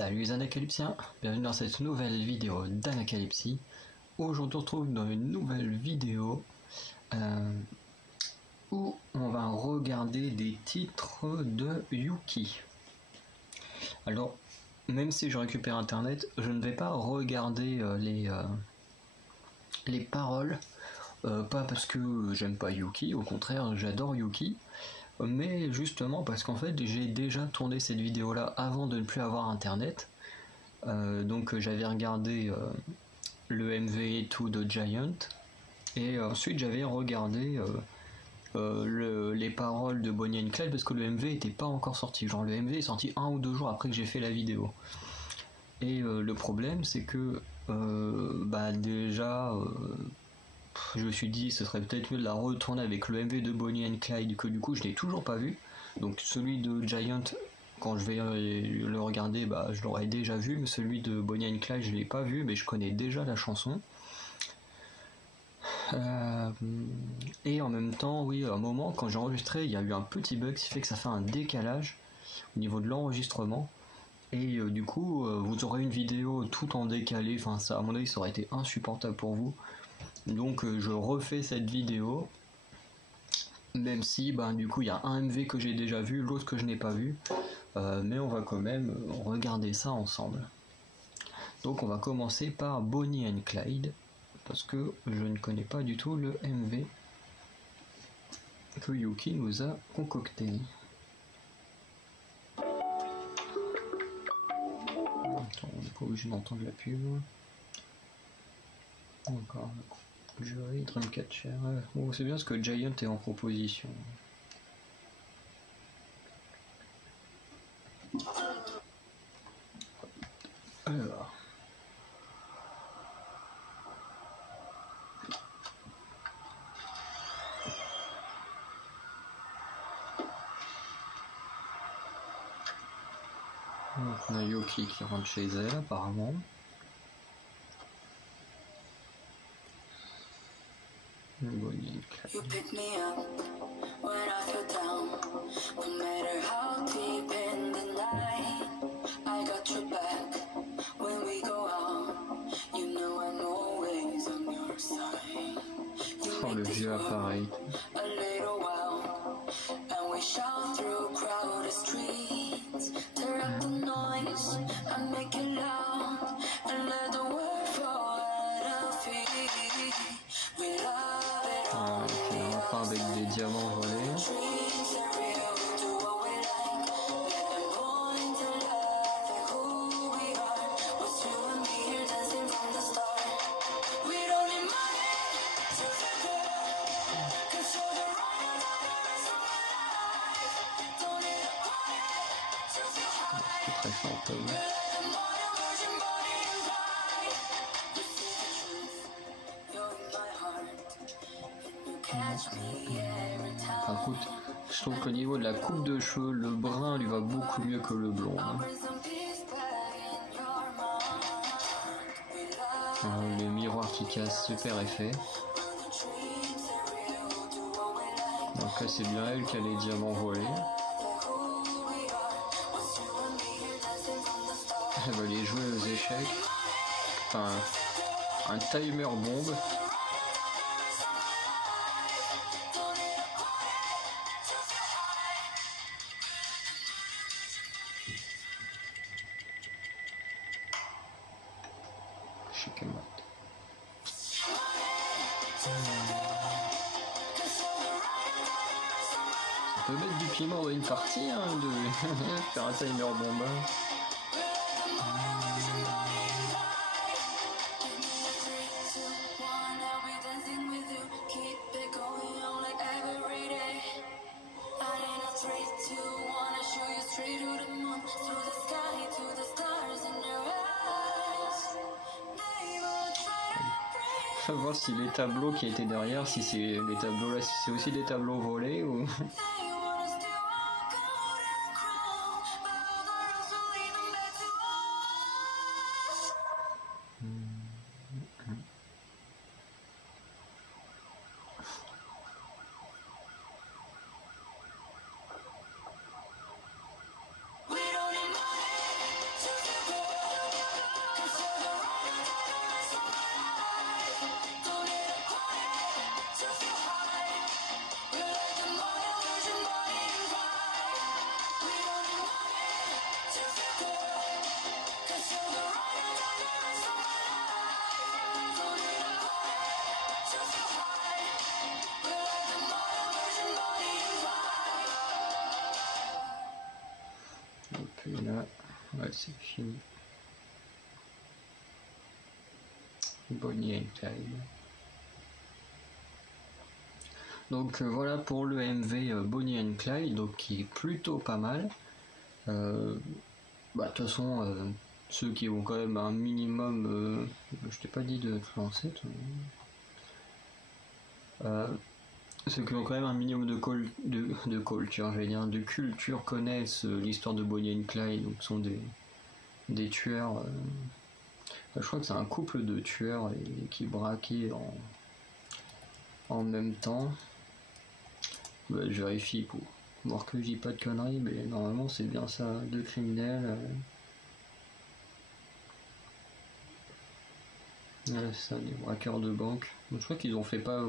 Salut les anacalypsiens, bienvenue dans cette nouvelle vidéo d'Anacalypsie. Aujourd'hui on se retrouve dans une nouvelle vidéo où on va regarder des titres de Yuki. Alors, même si je récupère internet, je ne vais pas regarder les paroles, pas parce que j'aime pas Yuki, au contraire j'adore Yuki, mais justement parce qu'en fait j'ai déjà tourné cette vidéo là avant de ne plus avoir internet. Donc j'avais regardé le MV et tout de Giant, et ensuite j'avais regardé les paroles de Bonnie and Clyde parce que le MV était pas encore sorti. Genre le MV est sorti 1 ou 2 jours après que j'ai fait la vidéo. Et le problème c'est que déjà je me suis dit ce serait peut-être mieux de la retourner avec le MV de Bonnie and Clyde que du coup je n'ai toujours pas vu. Donc celui de Giant, quand je vais le regarder, je l'aurais déjà vu, mais celui de Bonnie and Clyde je l'ai pas vu, mais je connais déjà la chanson. Et en même temps, oui, à un moment quand j'ai enregistré, il y a eu un petit bug qui fait que ça fait un décalage au niveau de l'enregistrement. Et du coup, vous aurez une vidéo tout en décalé, enfin ça, à mon avis, ça aurait été insupportable pour vous. Donc je refais cette vidéo, même si du coup il y a un MV que j'ai déjà vu, l'autre que je n'ai pas vu, mais on va quand même regarder ça ensemble. Donc on va commencer par Bonnie and Clyde, parce que je ne connais pas du tout le MV que Yuki nous a concocté. Attends, on n'est pas obligé d'entendre la pub. Encore. Jury, Dreamcatcher. Bon, c'est bien ce que Giant est en proposition. Alors. Donc on a Yuki qui rentre chez elle apparemment. Bonnie. You pick me up when I feel down. No matter how deep in the night, I got your back when we go out. You know I'm always on your side. Oh, le vieux appareil. A little while, and we shout through crowded streets. Turn up the noise and make it loud, and let the world fall at our feet. We love. Avec des diamants volés. C'est très fantôme. Enfin, écoute, je trouve qu'au niveau de la coupe de cheveux, le brun lui va beaucoup mieux que le blond. Le miroir qui casse, super effet. Donc là, c'est bien elle qui a les diamants volés. Elle va les jouer aux échecs. Enfin, un timer bombe. On peut mettre du piment dans une partie, hein, de faire un timer bombe. On va voir si les tableaux qui étaient derrière, si c'est les tableaux là, si c'est aussi des tableaux volés ou... Ouais, c'est fini. Bonnie and Clyde. Donc voilà pour le MV Bonnie and Clyde, donc qui est plutôt pas mal. De toute façon, ceux qui ont quand même un minimum, je t'ai pas dit de te lancer, ceux qui ont quand même un minimum de culture, j'allais dire, de culture connaissent l'histoire de Bonnie and Clyde, donc sont des tueurs. Je crois que c'est un couple de tueurs qui braquaient en même temps. Je vérifie pour voir que je dis pas de conneries, mais normalement c'est bien ça, deux criminels. Ouais, c'est ça, des braqueurs de banque. Je crois qu'ils ont fait pas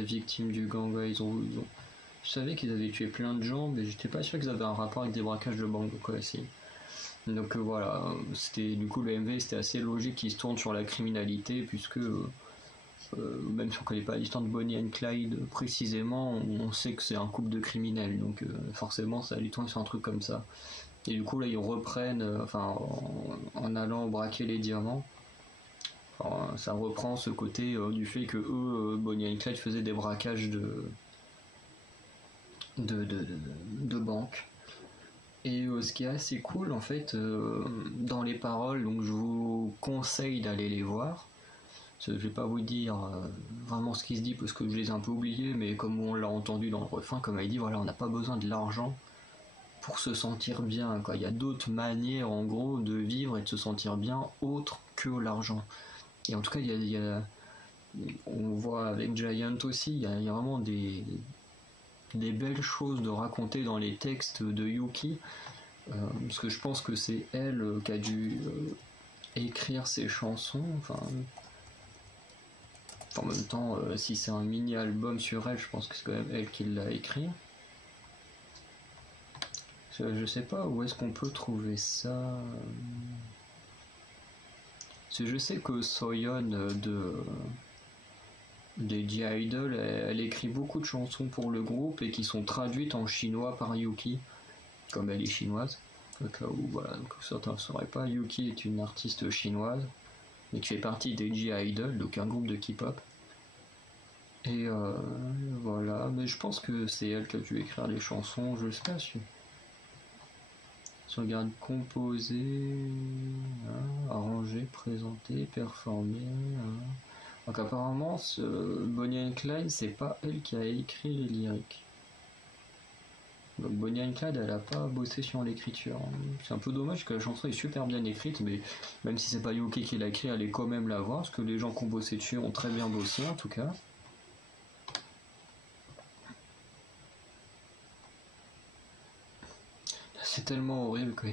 victimes du gang, ouais, je savais qu'ils avaient tué plein de gens, mais j'étais pas sûr qu'ils avaient un rapport avec des braquages de banque, donc ouais, si. Donc voilà, c'était du coup le MV, c'était assez logique qu'il se tourne sur la criminalité, puisque même si on connaît pas l'histoire de Bonnie and Clyde précisément, on sait que c'est un couple de criminels, donc forcément ça allait tourner sur un truc comme ça. Et du coup là ils reprennent, en allant braquer les diamants, ça reprend ce côté du fait que eux, Bonnie and Clyde faisaient des braquages de banque. Et ce qui est assez cool en fait dans les paroles, donc je vous conseille d'aller les voir. Je vais pas vous dire vraiment ce qui se dit parce que je les ai un peu oubliés, mais comme on l'a entendu dans le refrain, comme elle dit, voilà, on n'a pas besoin de l'argent pour se sentir bien, quoi. Il y a d'autres manières en gros de vivre et de se sentir bien autre que l'argent. Et en tout cas, on voit avec Giant aussi, il y a vraiment des belles choses de raconter dans les textes de Yuki, parce que je pense que c'est elle qui a dû écrire ces chansons, en même temps, si c'est un mini-album sur elle, je pense que c'est quand même elle qui l'a écrit. Je sais pas où est-ce qu'on peut trouver ça. Parce que je sais que Soyeon des G-Idol, elle écrit beaucoup de chansons pour le groupe et qui sont traduites en chinois par Yuki, comme elle est chinoise. Au cas où, voilà, donc certains ne sauraient pas, Yuki est une artiste chinoise, mais qui fait partie des G-Idol, donc un groupe de K-pop. Et voilà, mais je pense que c'est elle qui a dû écrire les chansons, je sais pas si on regarde composer, arranger, présenter, performer. Donc apparemment, Bonnie and Clyde, c'est pas elle qui a écrit les lyriques. Donc Bonnie and Clyde, elle a pas bossé sur l'écriture. C'est un peu dommage que la chanson est super bien écrite, mais même si c'est pas Yuki qui l'a écrit, allez quand même la voir, parce que les gens qui ont bossé dessus ont très bien bossé en tout cas. C'est tellement horrible que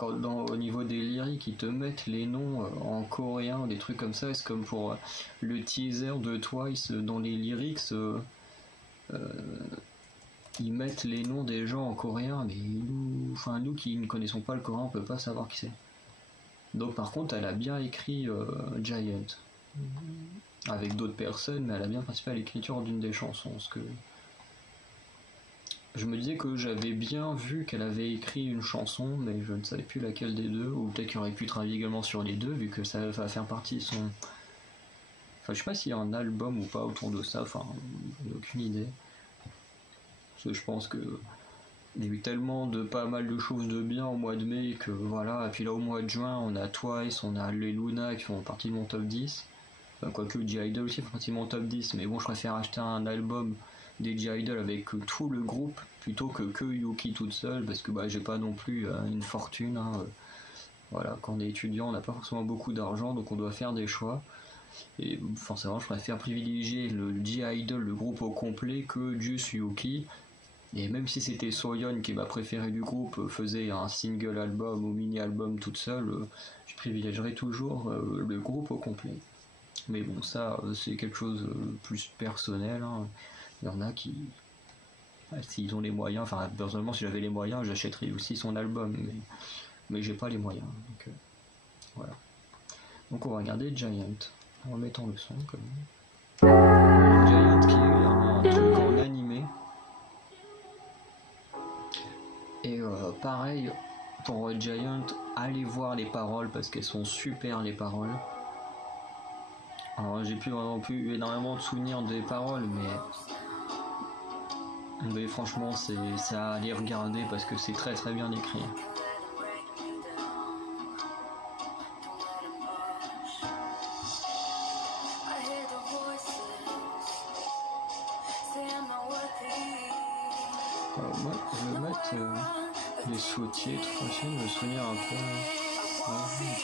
au niveau des lyriques, ils te mettent les noms en coréen, des trucs comme ça. C'est comme pour le teaser de Twice, dans les lyrics, ils mettent les noms des gens en coréen, mais nous qui ne connaissons pas le coréen, on peut pas savoir qui c'est. Donc par contre, elle a bien écrit Giant. Avec d'autres personnes, mais elle a bien participé à l'écriture d'une des chansons. Parce que je me disais que j'avais bien vu qu'elle avait écrit une chanson, mais je ne savais plus laquelle des deux, ou peut-être qu'elle aurait pu travailler également sur les deux, vu que ça va faire partie de son... Enfin, je sais pas s'il y a un album ou pas autour de ça, aucune idée. Parce que je pense que il y a eu tellement de pas mal de choses de bien au mois de mai que voilà, et puis là au mois de juin, on a Twice, on a les Luna qui font partie de mon top 10. Enfin, quoique G-Idol aussi font partie de mon top 10, mais bon, je préfère acheter un album des G-Idol avec tout le groupe plutôt que Yuki toute seule, parce que j'ai pas non plus une fortune. Voilà, quand on est étudiant, on n'a pas forcément beaucoup d'argent, donc on doit faire des choix. Et forcément, je préfère privilégier le G-Idol, le groupe au complet, que juste Yuki. Et même si c'était Soyeon qui est ma préférée du groupe, faisait un single album ou mini album toute seule, je privilégierais toujours le groupe au complet. Mais bon, ça, c'est quelque chose de plus personnel. Il y en a qui, s'ils ont les moyens, personnellement, si j'avais les moyens, j'achèterais aussi son album, mais j'ai pas les moyens. Donc, voilà. Donc, on va regarder Giant, en remettant le son, quand même. Giant qui est un truc en animé. Et pareil, pour Giant, allez voir les paroles parce qu'elles sont super les paroles. Alors j'ai plus vraiment plus énormément de souvenirs des paroles, mais franchement c'est à aller regarder parce que c'est très très bien écrit. Moi je vais mettre les sous-titres, je vais me souvenir un peu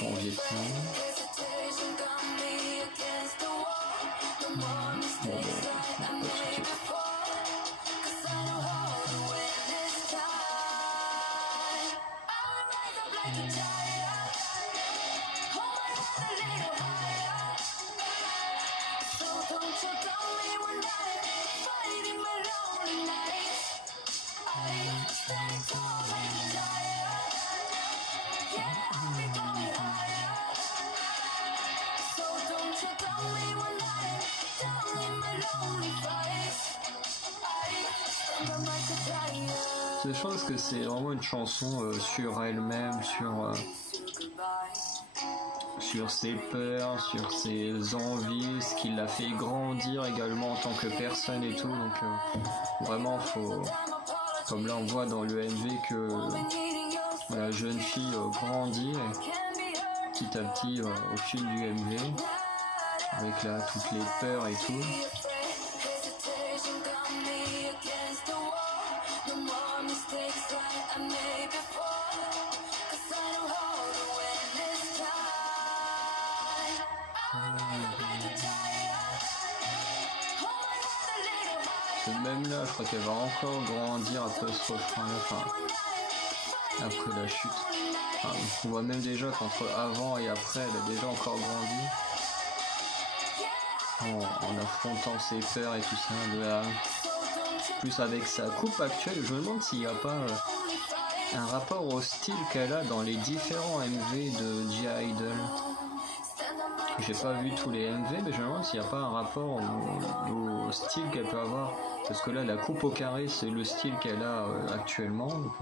en Vietnam. Bon, pas de sous-titres. Je pense que c'est vraiment une chanson sur elle-même, sur ses peurs, sur ses envies, ce qui l'a fait grandir également en tant que personne et tout. Donc vraiment, faut, comme là on voit dans le MV que la jeune fille grandit petit à petit au fil du MV, avec là toutes les peurs et tout. Même là, je crois qu'elle va encore grandir après ce refrain-là, enfin, après la chute. Enfin, on voit même déjà qu'entre avant et après, elle a déjà encore grandi. En affrontant ses peurs et tout ça. Plus avec sa coupe actuelle, je me demande s'il n'y a pas un rapport au style qu'elle a dans les différents MV de G-Idol. J'ai pas vu tous les MV, mais je me demande s'il n'y a pas un rapport au style qu'elle peut avoir. Parce que là, la coupe au carré, c'est le style qu'elle a actuellement. Donc,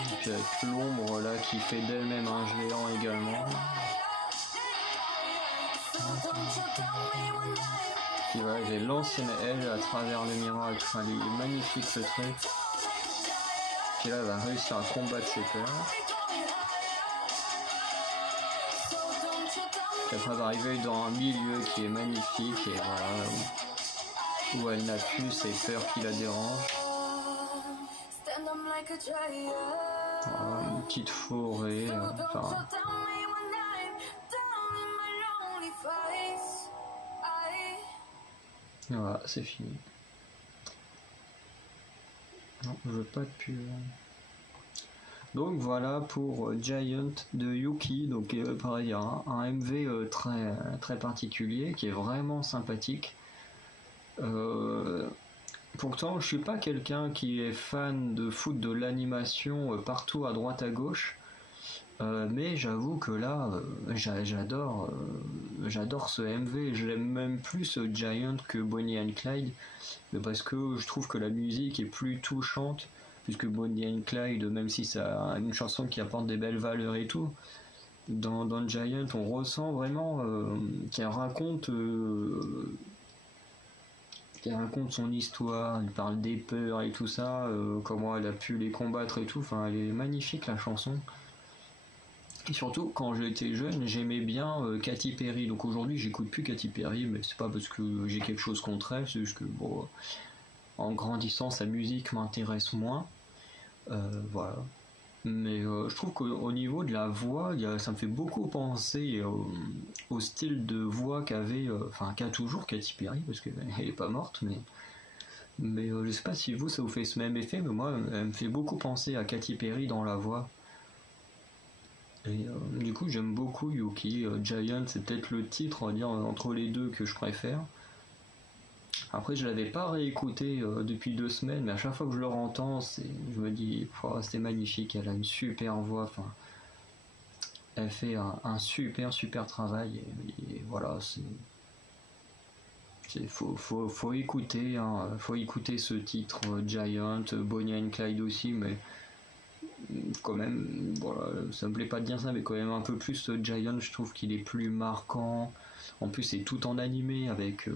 et puis avec l'ombre là qui fait d'elle-même un géant également. Puis voilà, j'ai l'ancienne elle à travers le miroir, enfin, il est magnifique ce truc. Puis là, elle va réussir à combattre ses peurs. Puis après, elle va arriver dans un milieu qui est magnifique et voilà, où elle n'a plus ses peurs qui la dérangent. Voilà, une petite forêt, enfin. Voilà, c'est fini. Non, je veux pas de pub. Donc voilà pour Giant de Yuki. Donc pareil, un MV très, très particulier qui est vraiment sympathique. Pourtant, je suis pas quelqu'un qui est fan de foot de l'animation partout à droite à gauche. Mais j'avoue que là, j'adore ce MV. J'aime même plus Giant que Bonnie and Clyde, parce que je trouve que la musique est plus touchante, puisque Bonnie and Clyde, même si c'est une chanson qui apporte des belles valeurs et tout, dans Giant, on ressent vraiment qu'elle raconte son histoire. Elle parle des peurs et tout ça, comment elle a pu les combattre et tout. Enfin, elle est magnifique la chanson. Et surtout, quand j'étais jeune, j'aimais bien Katy Perry. Donc aujourd'hui, j'écoute plus Katy Perry, mais c'est pas parce que j'ai quelque chose contre elle, c'est juste que bon, en grandissant, sa musique m'intéresse moins. Voilà. Mais je trouve qu'au niveau de la voix, ça me fait beaucoup penser au style de voix qu'a toujours Katy Perry, parce qu'elle est pas morte, mais je sais pas si vous, ça vous fait ce même effet, mais moi, elle me fait beaucoup penser à Katy Perry dans la voix. Et du coup, j'aime beaucoup Yuki. Giant, c'est peut-être le titre, on va dire, entre les deux que je préfère. Après, je l'avais pas réécouté depuis 2 semaines, mais à chaque fois que je le entends, je me dis, oh, c'est magnifique, elle a une super voix. Enfin, elle fait un super travail et voilà, faut écouter, hein, faut écouter ce titre Giant, Bonnie and Clyde aussi, mais quand même, voilà, ça me plaît pas de dire ça, mais quand même un peu plus Giant, je trouve qu'il est plus marquant. En plus, c'est tout en animé avec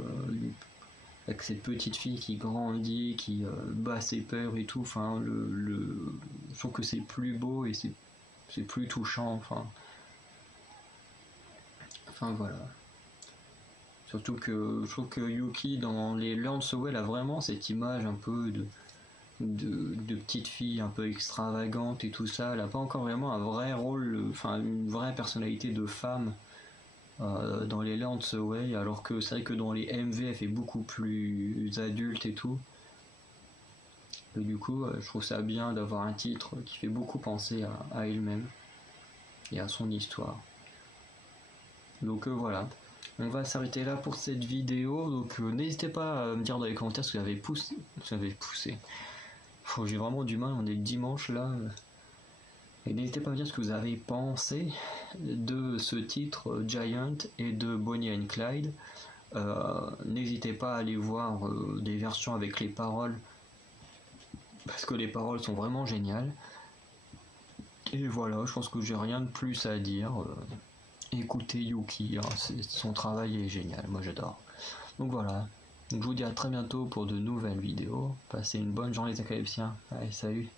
cette petite fille qui grandit, qui bat ses peurs et tout. Enfin, je trouve que c'est plus beau et c'est plus touchant. Enfin voilà. Surtout que je trouve que Yuki dans les Learn So Well a vraiment cette image un peu de petite fille un peu extravagante et tout ça. Elle a pas encore vraiment un vrai rôle, enfin une vraie personnalité de femme dans les Learn So Well, alors que c'est vrai que dans les MV elle fait beaucoup plus adulte et tout. Et du coup, je trouve ça bien d'avoir un titre qui fait beaucoup penser à elle-même et à son histoire. Donc voilà. On va s'arrêter là pour cette vidéo, donc n'hésitez pas à me dire dans les commentaires ce que vous avez poussé. J'ai vraiment du mal, on est le dimanche là. Et n'hésitez pas à me dire ce que vous avez pensé de ce titre Giant et de Bonnie and Clyde. N'hésitez pas à aller voir des versions avec les paroles, parce que les paroles sont vraiment géniales. Et voilà, je pense que j'ai rien de plus à dire. Écoutez Yuki, hein, son travail est génial, moi j'adore. Donc voilà, donc je vous dis à très bientôt pour de nouvelles vidéos. Passez une bonne journée les académiciens. Allez, salut.